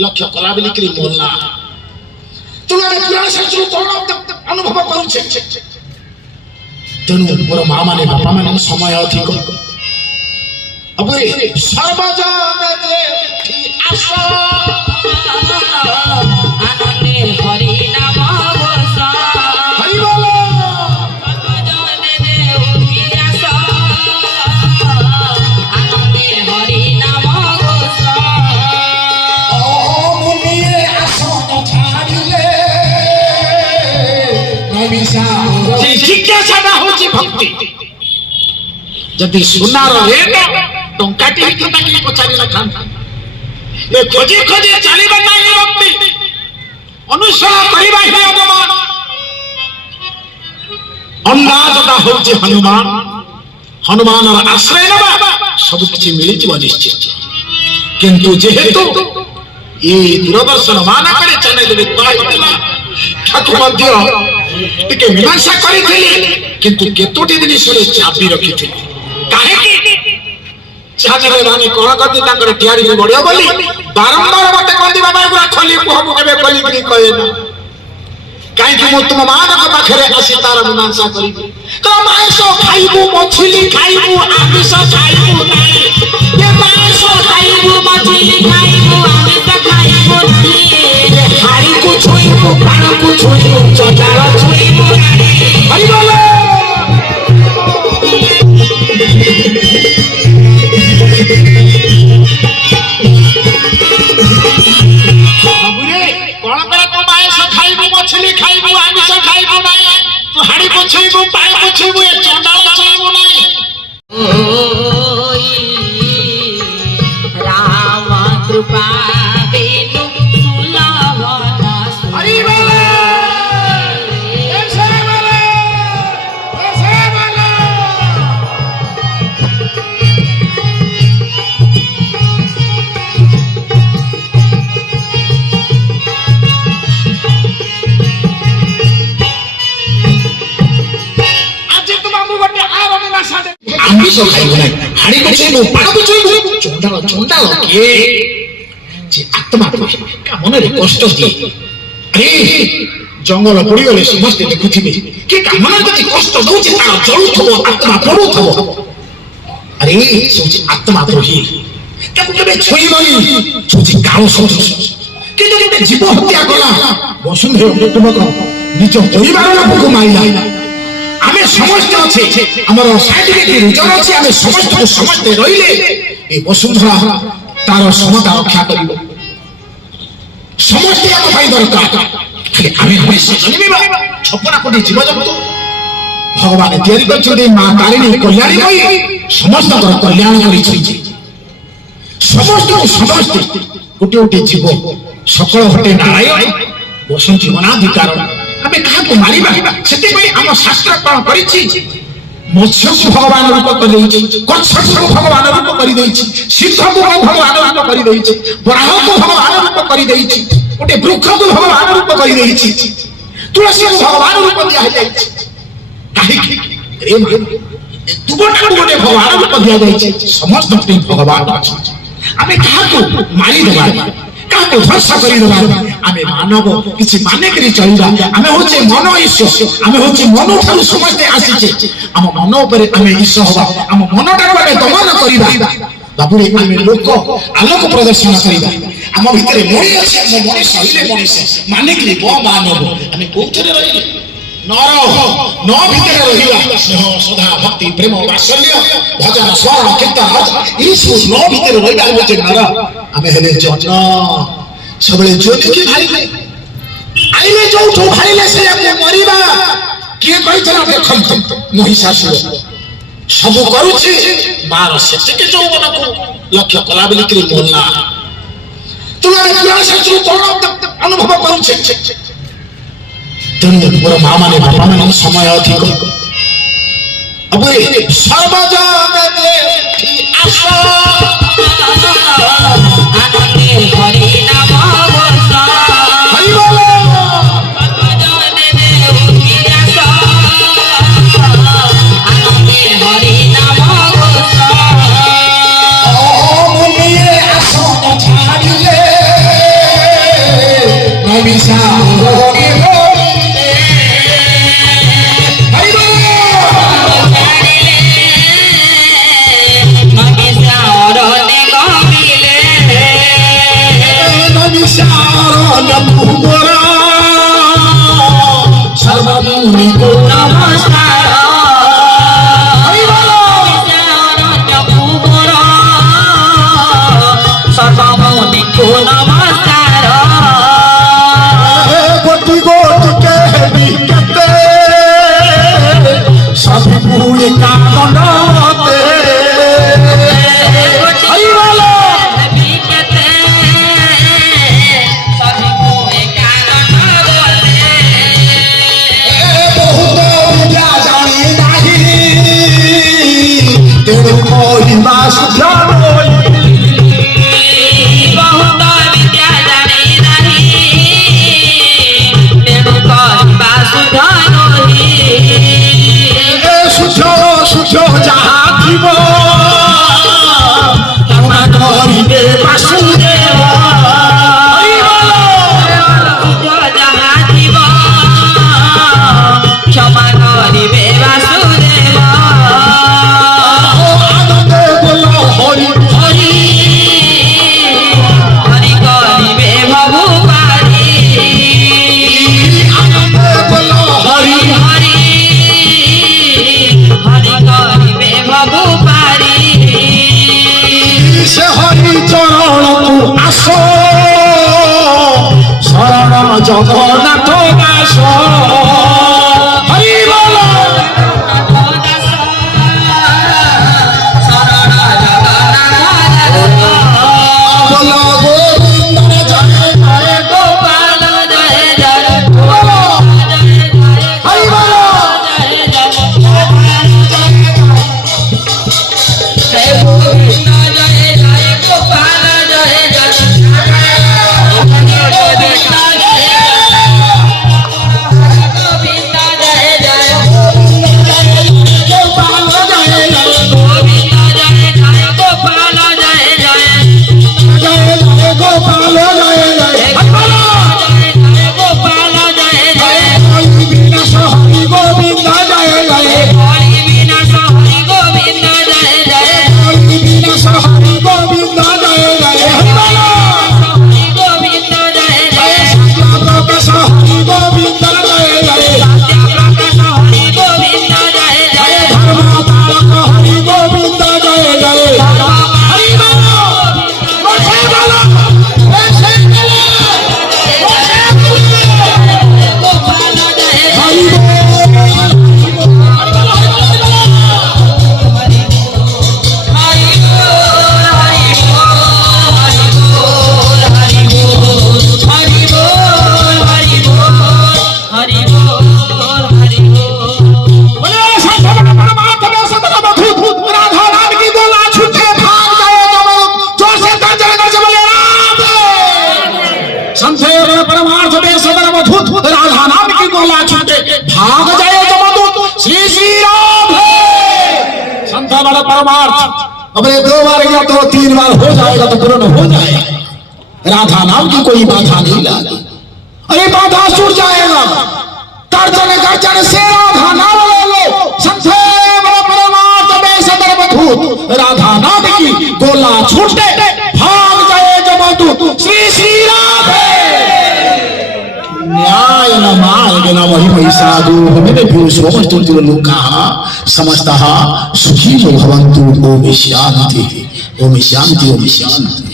लक्ष्य कला बोलिकी बोलना तुम पुराण शास्त्र कौन अनुभव करुचे तेणु मोर माँ माने बापा माने समय अधिक अब सर्वजन आनंदे हरि नाम घोष हरि बोलो सर्वजने उठी आस आनंदे हरि नाम घोष मुनिए आसन छाड़िले जिज्ञासा होची भक्ति जदि सुनार रेट टंकाटी हिता कि पचारि न था ए खोजे खोजे चलिबा नाही भक्ति अनुसरण करिबा ही अगमान अन्दाजता होची हनुमान हनुमान आश्रय नबा सब किछि मिली जीव निश्चित किंतु जेहेतु ये दूरदर्शन मान करे चैनल रे ताइला ठाकुर मध्य टिके मीमांसा करिथिले किंतु केतोटी दिन सुरे चापी रखिथिले काहे कि चाजरे रानी कोन करती तांकर टियारी में बढियो बोली बारंबार मते कहती बाबा गुरा खोली कोहबु केबे खोली कि कहे ना काहे कि मो तुम मानक पाखरे आसी तार मीमांसा करिबे तो मांस खाइबु मछली खाइबु आमिष खाइबु नाही ये मांस खाइबु मछली खाइबु आमिष खाइबु नाही हारी को छुइबु प्राण को छुइबु चटार छुइबु नाही हरि बोलो बाबूरे कोन करे तो मांस खाइबु मछली खाइबु आमिष खाइबु नाही तो हारी को छुइबु पाय को छुइबु ए चटार छुइबु नाही ओई राम कृपा बेनु सुलभन हरि बोलो ऐसे बोलो आज तुम बाबू बटे आरो में भाषा दे आमिष खाइबु नाही हाडी को छुइबु पाय को छुइबु चंडाल के जे आत्मा का मन रे कष्ट दिए अरे जंगल पड़ी गले समस्त देखुथिबे कि कामना जति कष्ट दउछि तार जळुथबो आत्मा पडुथबो अरे सोच आत्मा द्रोही ताकु केबे छोइबनी सोची गाओ सोच कि जति जीव हत्या कला वसुंधरा कुटुंबक निज परिवार लोकको मारिला आमे समस्त अछि हमर साइंटिफिक रिजन अछि आमे समस्त को समस्त रहिले ए वसुंधरा तार समता रक्षा करिबो समस्त हम भाई दरकार खाली आमे हमेशा जन्मिबा छपरा कोटी जीव जगत भगवान तयारी करछथि मां तारिणी कल्याणी होई समस्त कल्याण करिछि समस्त कोटी कोटी जीव सकल हटे नारायण बसंती मनाधिकार आमे काहा को मारिबा सेते भाई हम शास्त्र कोन करिछि मत्स्य को भगवान रूप कर देछि कच्छप को भगवान रूप कर देछि सिंह को भगवान रूप कर देछि बराह को भगवान रूप कर देछि ओटे वृक्ष को भगवान रूप कर देछि तुलसी को भगवान रूप दिया जाइछि काहे कि रे दुबटा को ओटे भगवान रूप दिया जाइछि समस्त भगवान अछि आमे काहा को मारि देबा काहा को ध्वंस करि देबा आमे मानव किछि माने करी चलिबा आमे होचे मन ईश्वर आमे होचे मन थारु समस्त आसीचे हम मन ऊपर आमे ईश्वर होबा हम मनटा को दमन करिबा बाबुरे आमे लोक आलोक प्रदर्शन करिबा हम भितरे मणि अछि हम मणि सहिले मणि माने कि ब मानव आमे कोथरे रहिले नर न भितरे रहिबा स्नेह सदा भक्ति प्रेम वात्सल्य भजन स्मरण कीर्तन ईश्वर न भितरे रहिबा होचे नर आमे हेले जन सबले ज्योति की भाइले आइले जो ठो भाइले से अपने मरिबा के कहितरा देखंत महिषासुर सब करूछि मार सेते के जौवन को लक्ष्य कला बोलिकी बोलना तुम पुराण शास्त्र कौन अनुभव करुचे तेणु मोर माँ माने बापा माने समय अधिक अब सर्वजन आनंदे हरि नाम घोष हरि बोलो सर्वजने उठी आस आनंदे हरि नाम घोष मुनिए आसन छाड़िले কুবরা সর্বমুনি কো নমস্কার হরি বলো অরণ্য কুবর সর্বমুনিকো নমস্কার গোটি গোটিকে বিকেতে সবি পুরে কাননতে হরি বলো বিকেতে সবিকো একারণ বলে বহুত বিদ্যা জানি নাহি তেণু মহিমা সুজানই ବହୁତ ବିଦ୍ୟା ଜାଣି ନାହିଁ ତେଣୁ କହିବା ସୁଧ ନୁହେଁ সুজ সুজ যাহা থিব তাহা করিবে বাসুদেব হরি বলো ସୁଧ ଯାହା ଥିବ କ୍ଷମା କରିବେ ବାସୁଦେବ আনন্দে বল হরি ହରି ହରି କରିବେ ଭବୁ ପାରି আনন্দে বল হরি হরি হরি କରିବେ ଭବୁ ପାରି সে হরি চরণকু আস শরণ জগন্নাথ দাস হরি বল বল গোবিন্দ জয় জয় হরি বল গোপাল জয় জয় জয় জয় গোপাল জয় জয় হরি বিনাশ হরি গোবিন্দ জয় জয় হরি বিনাশ হরি গোবিন্দ জয় জয় হরি বল প্রকাশ হরি গোবিন্দ জয় জয় ধর্ম তারক হরি গোবিন্দ জয় জয় হরি বল বসে বল বসে বল হরি बोले संत परमात्मा सतत मधुर राधा राम की गोला छूटे भाग जाए जब जोर से तंजरे कर बोले राम संत परमात्मा सतत मधुर राधा राम की गोला छूटे भाग जाए जब श्री श्री राम संत बड़ा परमार्थ अब ये 2 बार या तो 3 बार हो जाएगा तो पूर्ण हो जाएगा राधा नाम की कोई बाधा नहीं लागी अरे बाधा छूट जाएगा गर्जन से राधा नाम ले लो संथे बड़ा परमार्थ में सदर मधुर राधा नाम की गोला छूटे भाग जाए जब श्री श्री राम न्याय न मार्ग न वही साधु मेरे भी सोमस्तु लोका समस्तः सुखी भवन्तु ओम शांति ओम शांति ओम शांति